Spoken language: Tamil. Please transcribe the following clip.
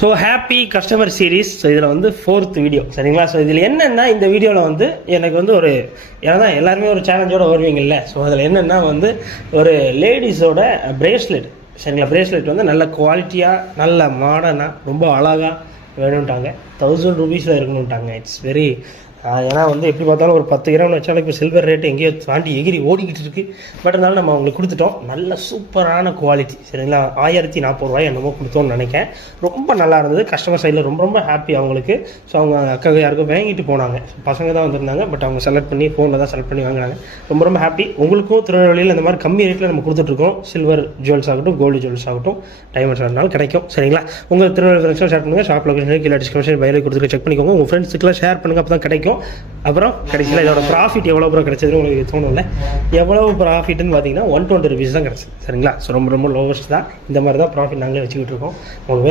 So happy customer series. So இதில் வந்து 4th வீடியோ சரிங்களா. ஸோ இதில் என்னென்னா இந்த வீடியோவில் வந்து எனக்கு வந்து ஒரு ஏன்னா எல்லாருமே ஒரு சேலஞ்சோடு வருவீங்கல்ல. ஸோ அதில் என்னென்னா வந்து ஒரு லேடிஸோட பிரேஸ்லெட் சரிங்களா. பிரேஸ்லெட் வந்து நல்ல குவாலிட்டியாக நல்ல மாடர்னாக ரொம்ப அழகாக வேணும்ட்டாங்க. 1000 ரூபீஸில் இருக்கணும்ட்டாங்க. இட்ஸ் வெரி ஏன்னா வந்து எப்படி பார்த்தாலும் ஒரு 10 கிராம் வச்சாலும் இப்போ சில்வர் ரேட்டு எங்கேயோ தாண்டி எகிரி ஓடிக்கிட்டு இருக்குது. பட் இருந்தாலும் நம்ம அவங்களுக்கு கொடுத்துட்டோம். நல்ல சூப்பரான குவாலிட்டி சரிங்களா. 1040 ரூபாய் என்னமோ கொடுத்தோம்னு நினைக்கிறேன். ரொம்ப நல்லா இருந்தது. கஸ்டமர் சைடில் ரொம்ப ரொம்ப ஹாப்பி அவங்களுக்கு. ஸோ அவங்க அக்காவுக்கு யாருக்கும் வாங்கிட்டு போனாங்க. பசங்க தான் வந்திருந்தாங்க. பட் அவங்க செலக்ட் பண்ணி ஃபோனில் தான் செலக்ட் பண்ணி வாங்கினாங்க. ரொம்ப ரொம்ப ஹாப்பி. உங்களுக்கும் திருநெல்வேலியில் இந்த மாதிரி கம்மி ரேட்டில் நம்ம கொடுத்துட்ருக்கோம். சில்வர் ஜுவல்ஸ் ஆகட்டும், கோல்டு ஜுவல்ஸ் ஆகட்டும், டைமண்ட்ஸ் ஆகட்டும் கிடைக்கும் சரிங்களா. உங்கள் திருநெல்வேலி ஃப்ரெண்ட்ஸ்லாம் ஷேர் பண்ணுங்கள். ஷாப் லொகேஷன் கீழே டிஸ்கிரிப்ஷன் பையில கொடுத்துட்டு செக் பண்ணிக்கோங்க. உங்கள் ஃப்ரெண்ட்ஸுக்குலாம் ஷேர் பண்ணுங்கள். அப்போ தான் கிடைக்கும். அப்புறம் கடைசியில் இதோட ப்ராஃபிட் எவ்வளோ ப்ரோ கிடைச்சதுன்னு உங்களுக்கு தோணும்ல. எவ்வளோ ப்ராஃபிட்னு பார்த்தீங்கன்னா 120 ரூபீஸ் தான் கிடச்சிது சரிங்களா. ஸோ ரொம்ப ரொம்ப லோவஸ்ட் தான். இந்த மாதிரி தான் ப்ராஃபிட் நாங்களே வச்சுக்கிட்டு இருக்கோம். உங்களுக்கு